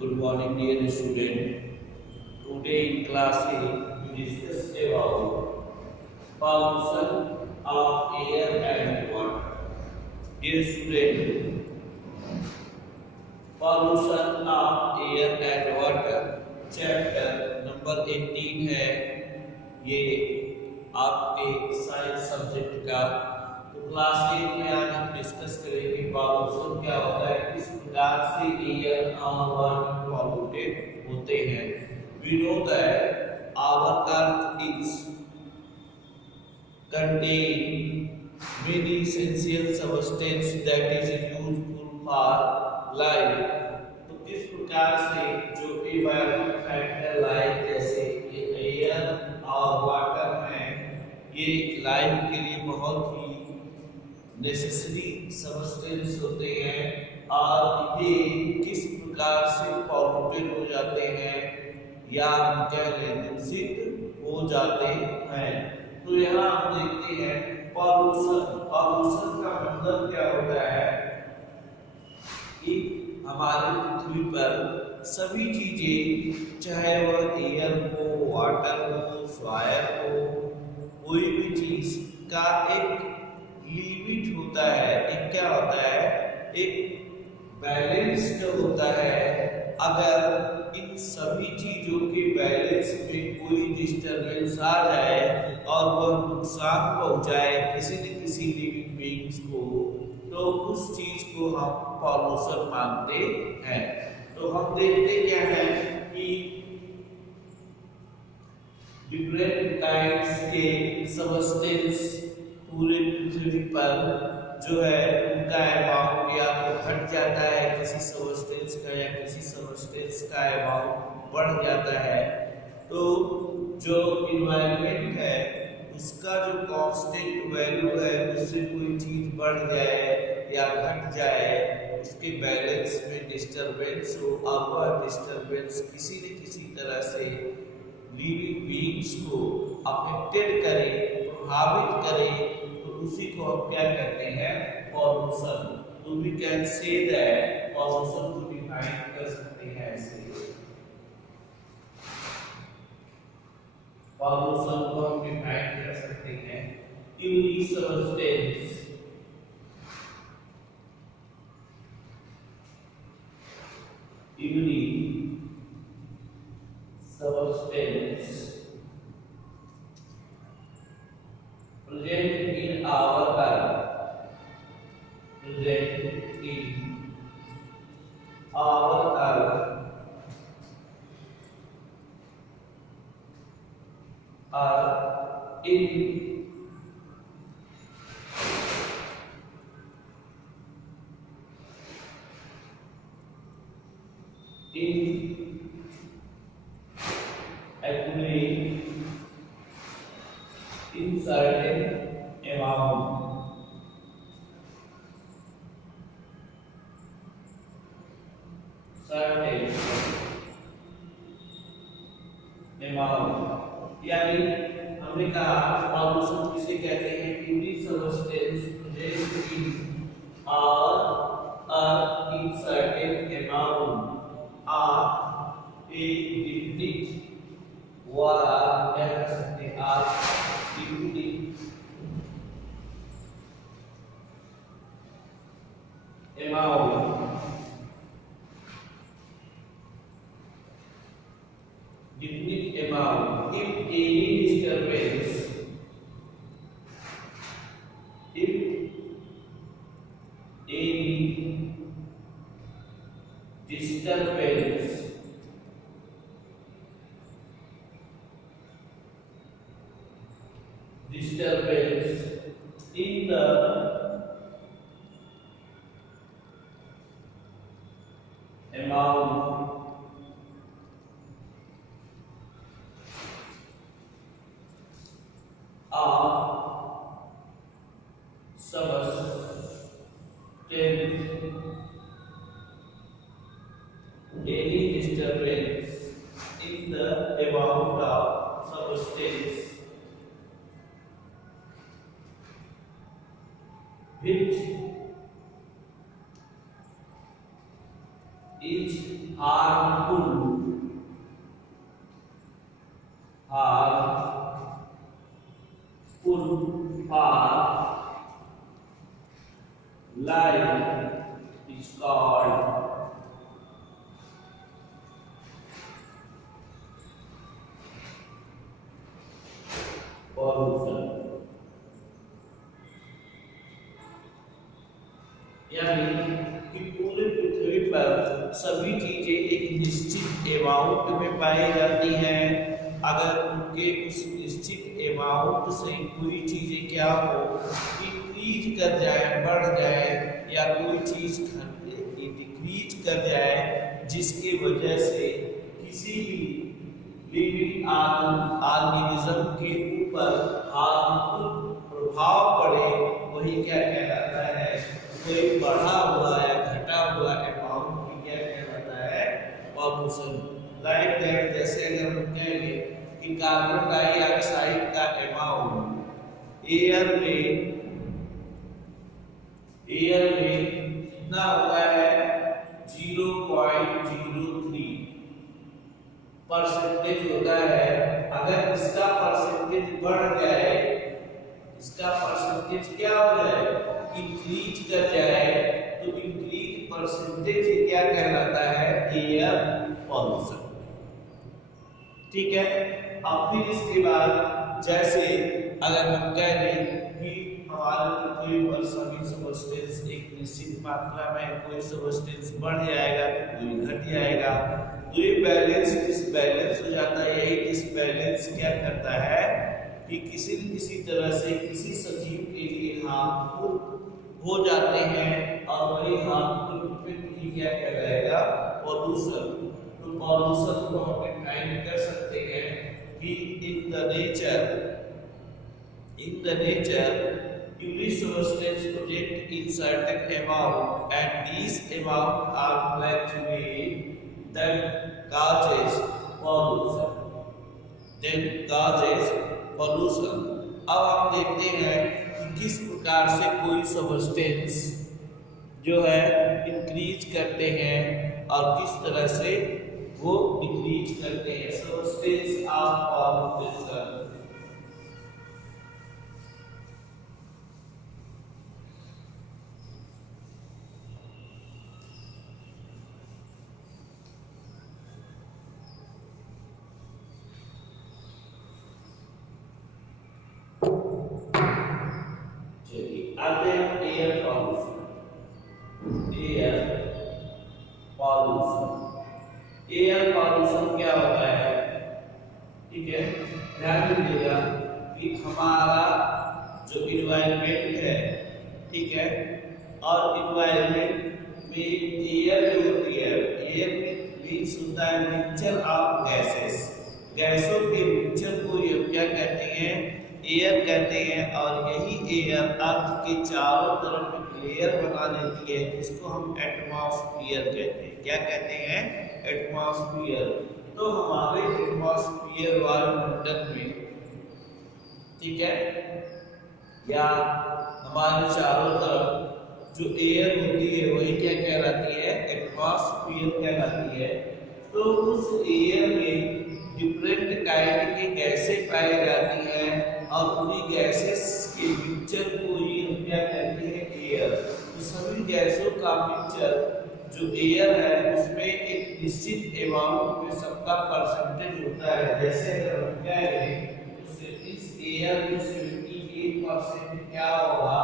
Good morning, dear student. Today in class A, we discuss about pollution of air and water. Dear student, pollution of air and water, chapter number 18 है। ये आपके science subject का। तो class 8 में आज हम discuss करेंगे pollution क्या होता है, किस प्रकार से एयर और वाटर पॉल्यूटेड होते हैं। We know that our earth is contain many essential substance that is useful for life। तो किस प्रकार से जो environment factor लाइफ जैसे एयर और वाटर हैं, ये लाइफ के लिए बहुत ही नेसेसरी सबस्टेंस होते हैं और ये किस प्रकार से पॉल्यूटेड हो जाते हैं या हम कह लें दूषित हो जाते हैं। तो यहाँ हम देखते हैं पॉल्यूशन। पॉल्यूशन का मतलब क्या होता है कि हमारे पृथ्वी पर सभी चीजें, चाहे वह एयर हो, वाटर हो, सॉइल हो, कोई भी चीज का एक लिमिट होता है, एक क्या होता है, एक बैलेंस्ड होता है। अगर इन सभी चीजों के बैलेंस में कोई डिस्टरबेंस आ जाए और वह नुकसान पहुंचाए किसी न किसी लिविंग बीइंग्स को, तो उस चीज को हम पॉल्यूशन मानते हैं। तो हम देखते क्या है कि डिफरेंट काइंड्स के सबस्टेंस पूरे पृथ्वी पर जो है उनका अमाउंट या तो घट जाता है किसी सबस्टेंस का, या किसी सबस्टेंस का अमाउंट बढ़ जाता है। तो जो इन्वायरमेंट है उसका जो कांस्टेंट वैल्यू है, उससे कोई चीज बढ़ जाए या घट जाए, उसके बैलेंस में डिस्टरबेंस हो, अब वह डिस्टरबेंस किसी न किसी तरह से लिविंग बीइंग्स को अफेक्टेड करे, प्रभावित करे, तो उसी को हम क्या कहते हैं, पॉल्यूशन। तो we can say that pollution को डिफाइन कर सकते हैं ऐसे। पॉल्यूशन को हम डिफाइन कर सकते हैं every substance every substance present in our earth, present in our earth are in accumulate in certain amount, certain amount। यानी हमने कहा पॉल्यूशन किसे कहते हैं, एवरी सबस्टेंस प्रेजेंट इन और in certain amount of A definite वाला क्या कर सकते हैं आप, definite amount, definite amount if any disturbance, if any disturbance in the amount of substance, any disturbance in the amount of substance which is harmful line is called pollution। यानी कि पूरे पृथ्वी पर सभी चीजें एक निश्चित अमाउंट में पाई जाती हैं। अगर उनके उस निश्चित अमाउंट से कोई चीजें क्या हो, इंक्रीज कर जाए, बढ़ जाए, या कोई चीज डिक्रीज कर जाए, जिसकी वजह से किसी भी लिविंग ऑर्गेनिज्म के ऊपर हार्मफुल प्रभाव पड़े, वही क्या कहलाता है, कोई बढ़ा हुआ या घटा हुआ अमाउंट की क्या कहलाता है, पॉल्यूशन। लाइक दैट, जैसे अगर हम कहेंगे कि कार्बन डाइऑक्साइड का अमाउंट एयर में कितना हुआ है, 0.03% होता है। अगर इसका परसेंटेज बढ़ जाए, इसका परसेंटेज क्या हो जाए, इंक्रीज कर जाए, तो इंक्रीज परसेंटेज क्या कहलाता है, एयर पॉल्यूशन। ठीक है। अब फिर इसके बाद जैसे अगर हम कह दें कि हमारे पृथ्वी पर सभी सबस्टेंस एक निश्चित मात्रा में, कोई सबस्टेंस बढ़ जाएगा तो कोई घट जाएगा, तो ये बैलेंस डिसबैलेंस हो जाता है। यही डिसबैलेंस क्या करता है कि किसी न किसी तरह से किसी सजीव के लिए हार्मफुल हो जाते हैं, और वही हार्मफुल इफेक्ट ही क्या कहलाएगा, पॉल्यूशन। तो पॉल्यूशन को हम डिफाइन कर सकते हैं कि in the nature every substance project in certain amount, and these amount are fluctuate, that causes pollution। अब हम देखते हैं कि किस प्रकार से कोई सबस्टेंस जो है इंक्रीज करते हैं और किस तरह से वो डिक्रीज करते हैं। Substance of pollution. आते हैं एयर पॉल्यूशन। एयर पॉल्यूशन क्या होता है, ठीक है, ध्यान दीजिएगा कि हमारा जो इन्वायरमेंट है, ठीक है, और इन्वायरमेंट में एयर जो होती है, एयर मीन्स होता है मिक्सचर ऑफ गैसेस, गैसों के मिक्सचर को ये क्या कहते हैं, एयर कहते हैं। और यही एयर अर्थ के चारों तरफ एक लेयर बना लेती है, जिसको हम एटमॉस्फेयर कहते हैं। क्या कहते हैं, एटमॉस्फेयर। तो हमारे एटमॉस्फेयर वायुमंडल में, ठीक है, या हमारे चारों तरफ जो एयर होती है वही क्या कहलाती है, एटमॉस्फेयर कहलाती है। तो उस एयर में डिफरेंट काइंड की गैसें पाई जाती हैं, और उन्हीं गैसेस के मिक्सचर को ही हम क्या कहते हैं, एयर। तो सभी गैसों का मिक्सचर जो एयर है, उसमें एक निश्चित अमाउंट में सबका परसेंटेज होता है। जैसे अगर हम कहें तो इस एयर में 78% क्या होगा,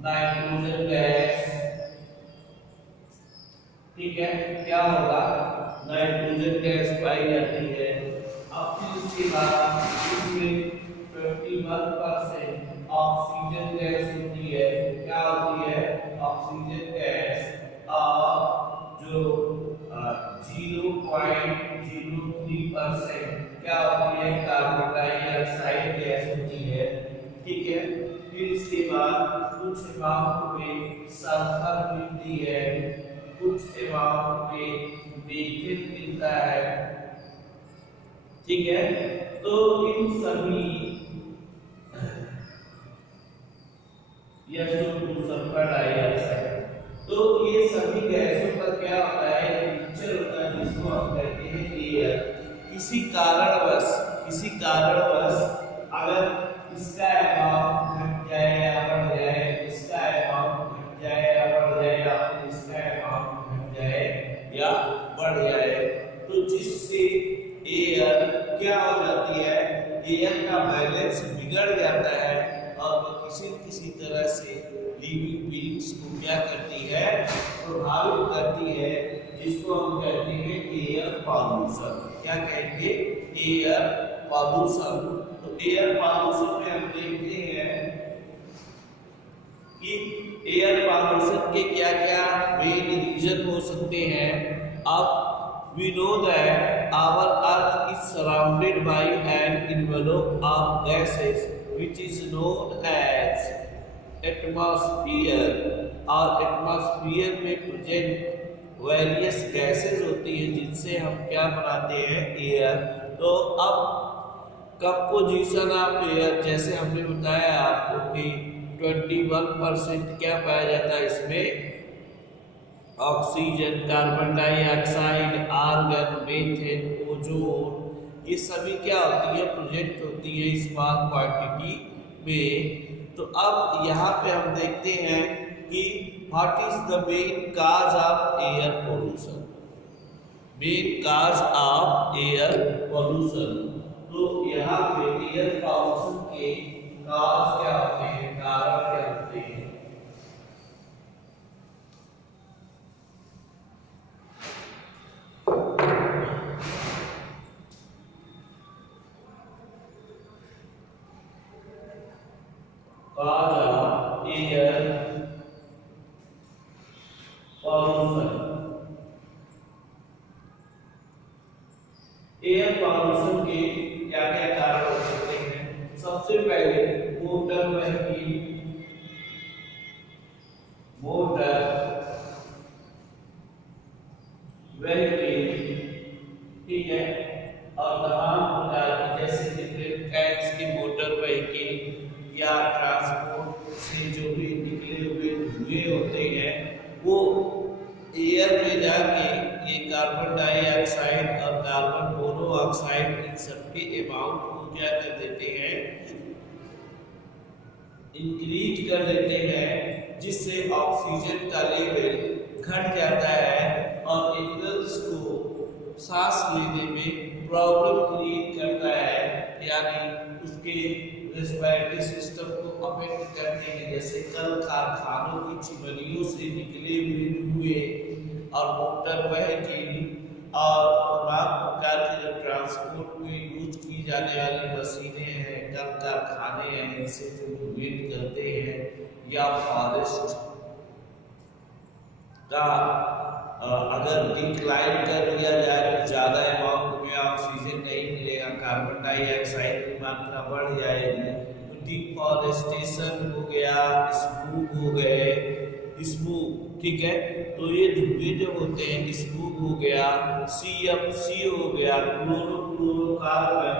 नाइट्रोजन गैस, ठीक है, क्या होगा, नाइट्रोजन गैस पाई जाती है। अब फिर इसके बाद इसमें 21% ऑक्सीजन गैस होती है। क्या होती है, ऑक्सीजन गैस। और जो 0.03% क्या होती है, कार्बन डाइऑक्साइड गैस होती है। ठीक है। फिर इसके बाद कुछ अमाउंट में सल्फर मिलती है, कुछ अमाउंट में मीथेन मिलता है। ठीक है। तो इन सभी सल्फर डाइऑक्साइड, तो ये सभी गैसों का क्या होता है, मिक्सचर होता है, जिसको हम कहते हैं एयर। किसी कारणवश अगर इसका अमाउंट घट जाए या बढ़ जाए, इसका अमाउंट घट बढ़ जाए तो जिससे एयर क्या हो जाती है, एयर का बैलेंस बिगड़ जाता है और वो किसी तरह से लिविंग बीइंग्स को क्या करती है, प्रभावित करती है, जिसको हम कहते हैं एयर पॉल्यूशन। क्या कहेंगे, एयर पॉल्यूशन। तो एयर पॉल्यूशन में हम देखते हैं कि एयर पॉल्यूशन के क्या क्या मेन रीजन हो सकते हैं। अब we know that our earth is surrounded by an envelope of gases which is known as atmosphere, और एटमॉस्फेयर में प्रेजेंट वेरियस गैसेस होती हैं जिनसे हम क्या बनाते हैं, एयर। तो अब कंपोजिशन ऑफ एयर, जैसे हमने बताया आपको कि 21% क्या पाया जाता है इसमें, oxygen, carbon dioxide, argon, methane, ozone, ये सभी क्या होती है, प्रेजेंट होती है स्मॉल क्वांटिटी में। तो अब यहाँ पे हम देखते हैं कि what is the main cause of air pollution. Main cause of air pollution, तो यहाँ पे एयर पोल्यूशन के काज क्या होते हैं, कारण क्या होते हैं। एयर पॉल्यूशन के क्या क्या कारण हो सकते हैं। सबसे पहले मोटर व्हीकल, ठीक है, और तमाम प्रकार की जैसे डिफरेंट टाइप्स के मोटर व्हीकल या ट्रांसपोर्ट से जो भी निकले हुए धुएं होते हैं वो एयर में जाके ये कार्बन डाइऑक्साइड और कार्बन मोनोऑक्साइड इन सबके अमाउंट को क्या कर देते हैं, इंक्रीज कर देते हैं, जिससे ऑक्सीजन का लेवल घट जाता है और एनिमल्स को सांस लेने में प्रॉब्लम क्रिएट करता है, यानी उसके रेस्पिरेटरी सिस्टम को अफेक्ट करते हैं। जैसे कल कारखानों की चिमनियों से निकले हुए धुएं और मोटर व्हीकल और तमाम प्रकार के जो ट्रांसपोर्ट में यूज की जाने वाली मशीनें हैं, कल कारखाने हैं, इनसे जो धुएं निकलते हैं, या फॉरेस्ट का अगर डिक्लाइन कर दिया जाए तो ज़्यादा अमाउंट में ऑक्सीजन नहीं मिलेगा, कार्बन डाइऑक्साइड की मात्रा बढ़ जाएगी। तो डिफॉरेस्टेशन हो गया, स्मॉग हो गए, स्मॉग, ठीक है। तो ये धुएं जो होते हैं, स्मॉग हो गया, CFC हो गया, क्लोरोफ्लोरोकार्बन,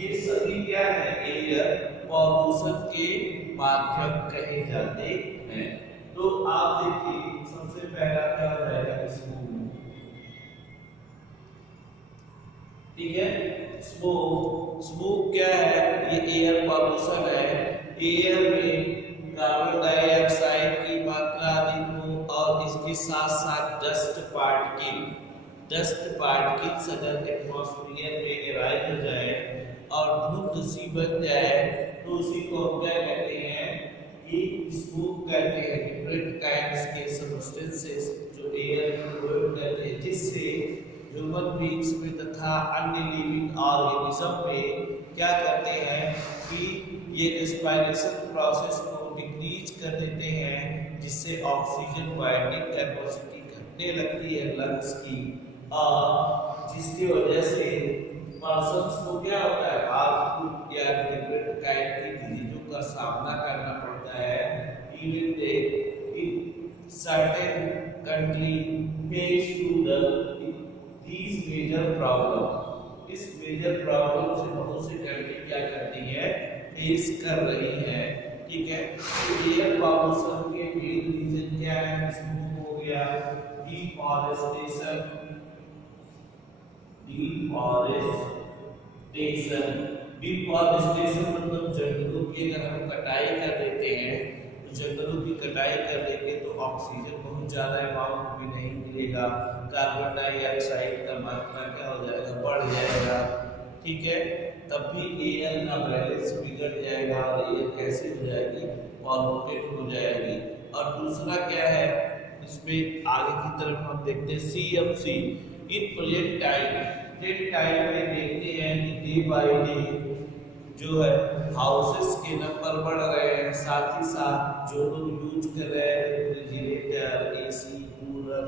ये सभी क्या है, एयर पॉल्यूशन के माध्यम कहे जाते हैं। तो आप देखिए सबसे पहला क्या हो जाएगा, स्मोक, ठीक है। स्मोक क्या है, ये एयर पॉल्यूशन है। एयर में कार्बन डाइऑक्साइड की मात्रा अधिक हो और इसके साथ साथ डस्ट पार्टिकल्स अगर एटमॉस्फेयर में एराइज हो जाए और धुंध सी बन जाए तो उसी को हम क्या कहते हैं, स्मोक कहते हैं। डिफरेंट काइंड्स के सब्सटेंसेस जो एयर में प्रोड्यूस करते हैं, जिससे ह्यूमन बीइंग्स में तथा अन्य लिविंग ऑर्गेनिज्म में क्या करते हैं कि ये रेस्पिरेशन प्रोसेस को डिक्रीज कर देते हैं, जिससे ऑक्सीजन बाइंडिंग कैपेसिटी घटने लगती है लंग्स की, और जिसकी वजह से पर्सन्स को क्या होता है, हार्ट या डिफरेंट काइंड की डिजीजों का सामना करना पड़ता है। Even they in certain country face to these major problem, इस मेजर प्रॉब्लम से बहुत सी कंट्री क्या करती है, फेस कर रही है, ठीक है। तो एयर पॉल्यूशन के मेन रीजन क्या है, स्मोक हो गया, डिफॉरेस्टेशन मतलब जंगलों की अगर हम कटाई कर देते हैं तो जंगलों की कटाई कर देंगे तो ऑक्सीजन बहुत ज़्यादा अमाउंट में नहीं मिलेगा, कार्बन डाइऑक्साइड का मात्रा क्या हो जाएगा, बढ़ जाएगा। ठीक है, तब भी एयर का बैलेंस बिगड़ जाएगा और एयर कैसे हो जाएगी, पॉल्यूटेड हो जाएगी। और दूसरा क्या है, इसमें आगे की तरफ हम देखते हैं CFC। इन प्रेजेंट टाइम में देखते हैं कि डे बाय डे जो है हाउसेस के नंबर बढ़ रहे हैं, साथ ही साथ जो लोग यूज कर रहे हैं रेफ्रिजरेटर, एसी, कूलर,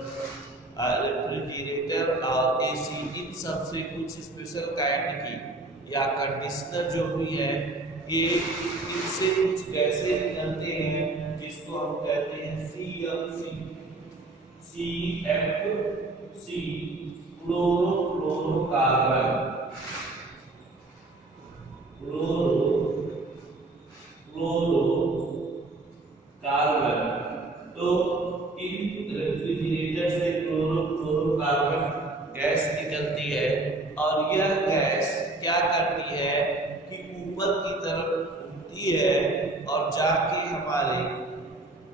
रेफ्रिजरेटर और एसी, इन सब से कुछ स्पेशल काइंड की या कंडीशनर जो भी है, ये इनसे कुछ गैसें निकलते हैं जिसको हम कहते हैं CFC, क्लोरोफ्लोरोकार्बन, कार्बन। तो इन रेफ्रिजरेटर से क्लोरोफ्लोरोकार्बन गैस निकलती है और यह गैस क्या करती है कि ऊपर की तरफ उड़ती है और जाके हमारे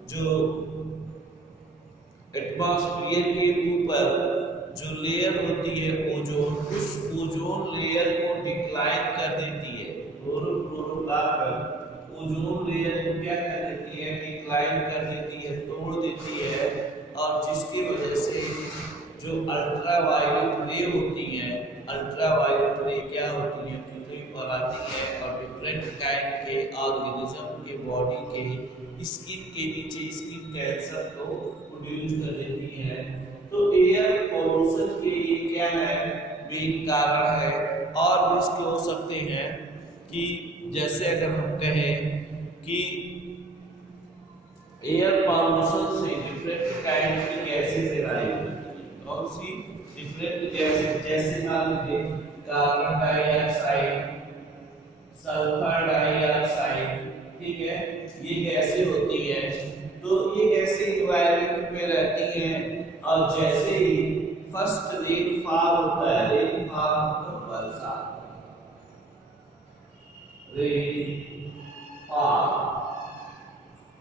जो एटमॉस्फेयर के ऊपर जो लेयर होती है ओजोन, उस ओजोन लेयर को डिक्लाइन कर देती है। क्लोरोफ्लोरोकार्बन ओजोन लेयर को क्या कर देती है, डिक्लाइन कर देती है, तोड़ देती है, और जिसकी वजह से जो अल्ट्रावायलेट रे होती हैं, अल्ट्रावायलेट रे क्या होती हैं, पृथ्वी पर आती है और डिफरेंट काइंड के ऑर्गेनिज्म के बॉडी के स्किन के नीचे स्किन कैंसर को प्रोड्यूस कर देती है। तो एयर पॉल्यूशन के ये क्या है, मेन कारण है। और भी इसके हो सकते हैं कि जैसे अगर हम कहें कि एयर पॉल्यूशन से डिफरेंट काइंड की गैसेस एराइज, कौन सी डिफरेंट गैसेस, जैसे मान लीजिए कार्बन डाइऑक्साइड, सल्फर डाइऑक्साइड, ठीक है, ये गैसें होती हैं। तो ये गैसें एनवायरनमेंट में रहती हैं और जैसे ही फर्स्ट रेनफॉल होता है, रेनफॉल मतलब वर्षा, रेनफॉल,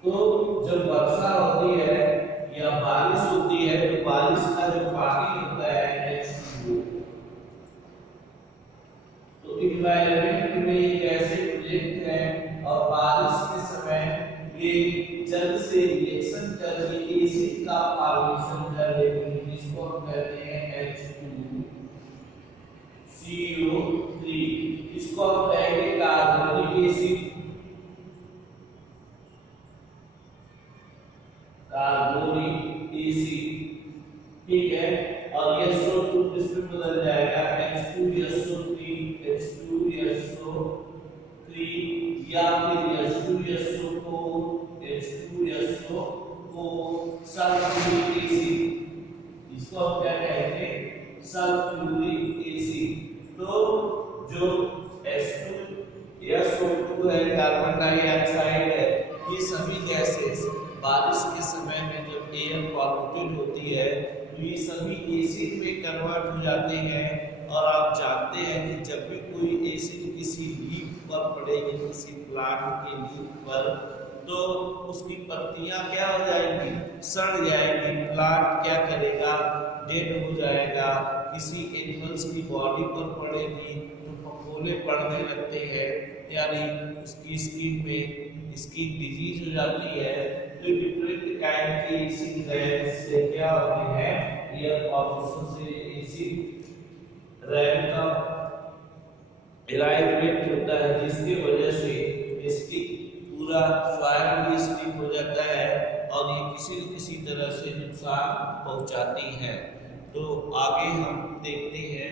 तो जब वर्षा होती है या बारिश होती है तो बारिश का जो पानी होता है H2O, तो इन्वायरमेंट में ये कैसे प्रोजेक्ट है और बारिश के समय ये जल से रिएक्शन करके एसिड का फॉर्मेशन कर देती है, जिसको हम कहते हैं H2CO3, इसको हम कहेंगे कार्बोनिक एसिड, कार्बोनिक एसिड, ठीक है। और SO2 इसमें बदल जाएगा H2SO3, या फिर H2SO4, सल्फ्यूरिक एसिड, इसको हम क्या कहते हैं, सल्फ्यूरिक एसिड। तो जो SO2 है, कार्बन डाइऑक्साइड है, ये सभी गैसेस बारिश के समय में जब एयर पॉल्यूटेड होती है तो ये सभी एसिड में कन्वर्ट हो जाते हैं। और आप जानते हैं कि जब भी कोई एसिड किसी लीफ पर पड़ेगी, किसी प्लांट के लीफ पर, तो उसकी पत्तियां क्या हो जाएंगी, सड़ जाएंगी, प्लांट क्या करेगा, डेड हो जाएगा। किसी एनिमल्स की बॉडी पर पड़ेगी तो फफोले पड़ने लगते हैं, यानी उसकी स्किन में स्किन डिजीज हो जाती है। तो डिफरेंट काइंड की एसिड गैस से क्या होते हैं, एयर पॉल्यूशन से एसिड रैन का एराइजमेंट होता है, जिसकी वजह से इसकी पूरा सॉइल भी स्टिप हो जाता है और ये किसी न किसी तरह से नुकसान पहुंचाती है। तो आगे हम देखते हैं